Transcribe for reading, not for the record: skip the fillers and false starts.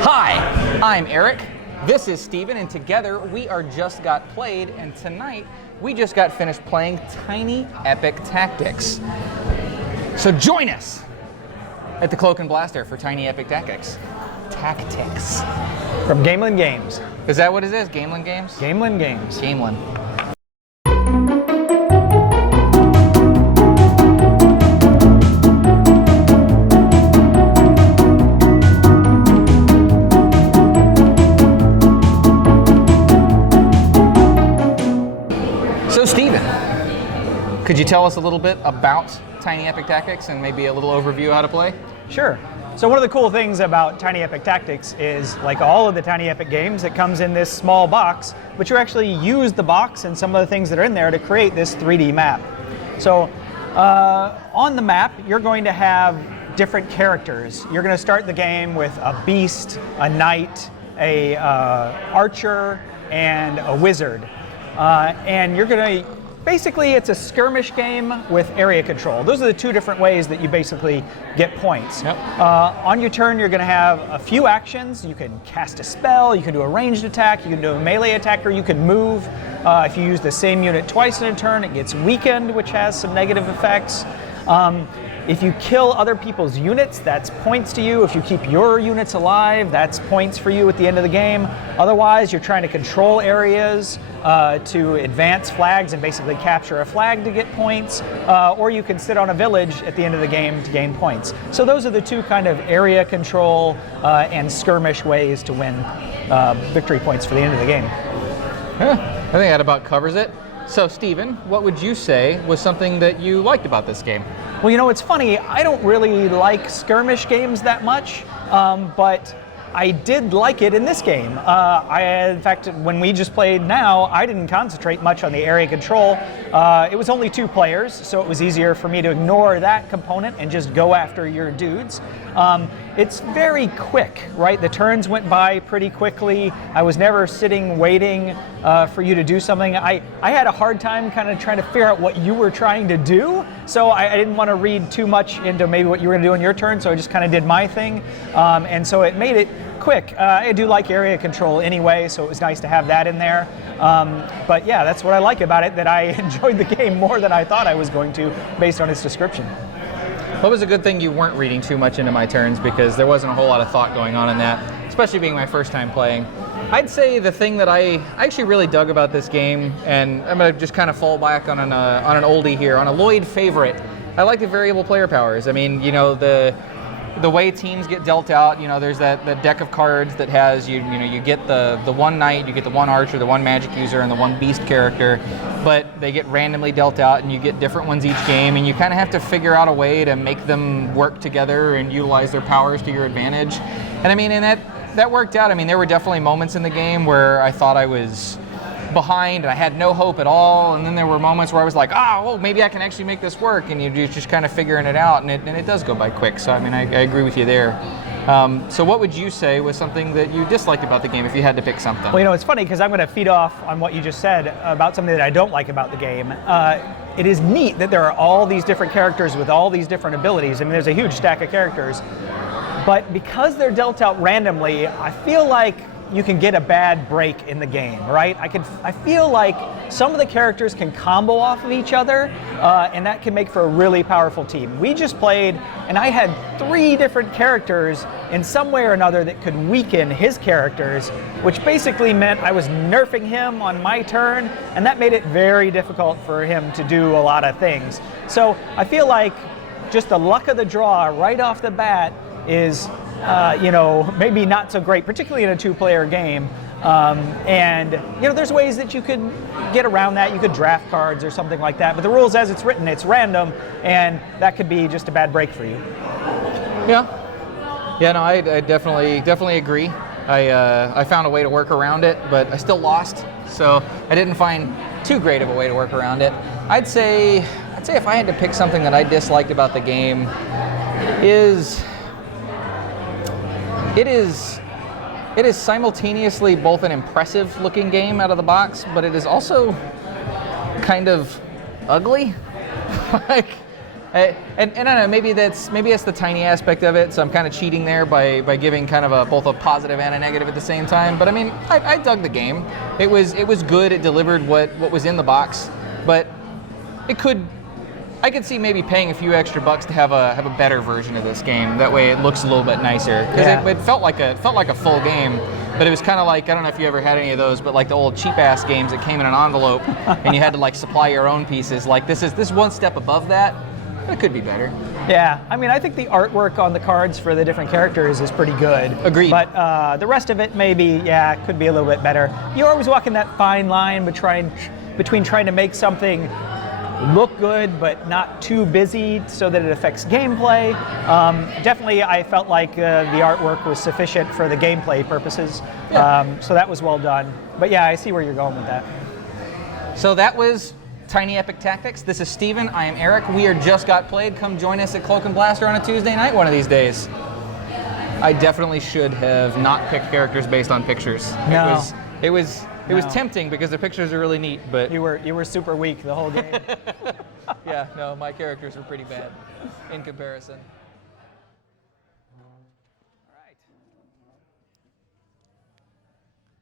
Hi, I'm Eric. This is Steven, and together we are Just Got Played, and tonight we just got finished playing Tiny Epic Tactics. So join us at the Cloak and Blaster for Tiny Epic Tactics. From Gamelin Games. Is that what it is? Gamelin Games? Gamelin Games. Gamelin. So Steven, could you tell us a little bit about Tiny Epic Tactics and maybe a little overview of how to play? Sure. So one of the cool things about Tiny Epic Tactics is, like all of the Tiny Epic games, it comes in this small box, but you actually use the box and some of the things that are in there to create this 3D map. So on the map, you're going to have different characters. You're going to start the game with a beast, a knight, a archer, and a wizard. And you're going to, basically it's a skirmish game with area control. Those are the two different ways that you basically get points. Yep. On your turn, you're going to have a few actions. You can cast a spell, you can do a ranged attack, you can do a melee attack, or you can move. If you use the same unit twice in a turn, it gets weakened, which has some negative effects. If you kill other people's units, that's points to you. If you keep your units alive, that's points for you at the end of the game. Otherwise, you're trying to control areas to advance flags and basically capture a flag to get points, or you can sit on a village at the end of the game to gain points. So those are the two kind of area control and skirmish ways to win victory points for the end of the game. I think that about covers it. So Steven, what would you say was something that you liked about this game? Well, you know, it's funny, I don't really like skirmish games that much, but I did like it in this game. In fact, when we just played now, I didn't concentrate much on the area control. It was only 2 players, so it was easier for me to ignore that component and just go after your dudes. It's very quick, right? The turns went by pretty quickly. I was never sitting waiting for you to do something. I had a hard time kind of trying to figure out what you were trying to do, so I didn't want to read too much into maybe what you were going to do in your turn, so I just kind of did my thing. And so it made it quick. I do like area control anyway, so it was nice to have that in there. But yeah, that's what I like about it, that I enjoyed the game more than I thought I was going to based on its description. What was a good thing you weren't reading too much into my turns, because there wasn't a whole lot of thought going on in that, especially being my first time playing. I'd say the thing that I actually really dug about this game, and I'm going to just kind of fall back on an oldie here, on a Lloyd favorite, I like the variable player powers. I mean, you know, the way teams get dealt out, you know, there's that deck of cards that has, you get the one knight, you get the one archer, the one magic user, and the one beast character, but they get randomly dealt out, and you get different ones each game, and you kind of have to figure out a way to make them work together and utilize their powers to your advantage. And I mean, and that worked out. I mean, there were definitely moments in the game where I thought I was behind and I had no hope at all, and then there were moments where I was like, well, maybe I can actually make this work, and you're just kind of figuring it out, and it does go by quick. So I mean, I agree with you there. So what would you say was something that you disliked about the game if you had to pick something? Well, you know, it's funny because I'm going to feed off on what you just said about something that I don't like about the game. It is neat that there are all these different characters with all these different abilities. I mean, there's a huge stack of characters, but because they're dealt out randomly, I feel like you can get a bad break in the game, right? I feel like some of the characters can combo off of each other, and that can make for a really powerful team. We just played, and I had 3 different characters in some way or another that could weaken his characters, which basically meant I was nerfing him on my turn, and that made it very difficult for him to do a lot of things. So I feel like just the luck of the draw right off the bat is maybe not so great, particularly in a 2-player game. And you know, there's ways that you could get around that. You could draft cards or something like that. But the rules, as it's written, it's random, and that could be just a bad break for you. Yeah, no, I definitely agree. I found a way to work around it, but I still lost. So I didn't find too great of a way to work around it. I'd say if I had to pick something that I disliked about the game, it is simultaneously both an impressive looking game out of the box, but it is also kind of ugly. Like, And I don't know, maybe it's the tiny aspect of it, so I'm kind of cheating there by giving kind of both a positive and a negative at the same time. But I mean, I dug the game. It was good. It delivered what was in the box, but I could see maybe paying a few extra bucks to have a better version of this game. That way, it looks a little bit nicer because it felt like a full game. But it was kind of like, I don't know if you ever had any of those, but like the old cheap-ass games that came in an envelope and you had to like supply your own pieces. Like this is one step above that, but it could be better. Yeah, I mean, I think the artwork on the cards for the different characters is pretty good. Agreed. But the rest of it maybe, could be a little bit better. You're always walking that fine line between trying to make something look good but not too busy so that it affects gameplay. Definitely I felt like the artwork was sufficient for the gameplay purposes. Yeah. So that was well done. But yeah, I see where you're going with that. So that was Tiny Epic Tactics. This is Steven. I am Eric. We are Just Got Played. Come join us at Cloak and Blaster on a Tuesday night one of these days. I definitely should have not picked characters based on pictures. No. It was tempting because the pictures are really neat, but You were super weak the whole game. yeah, no, my characters were pretty bad in comparison.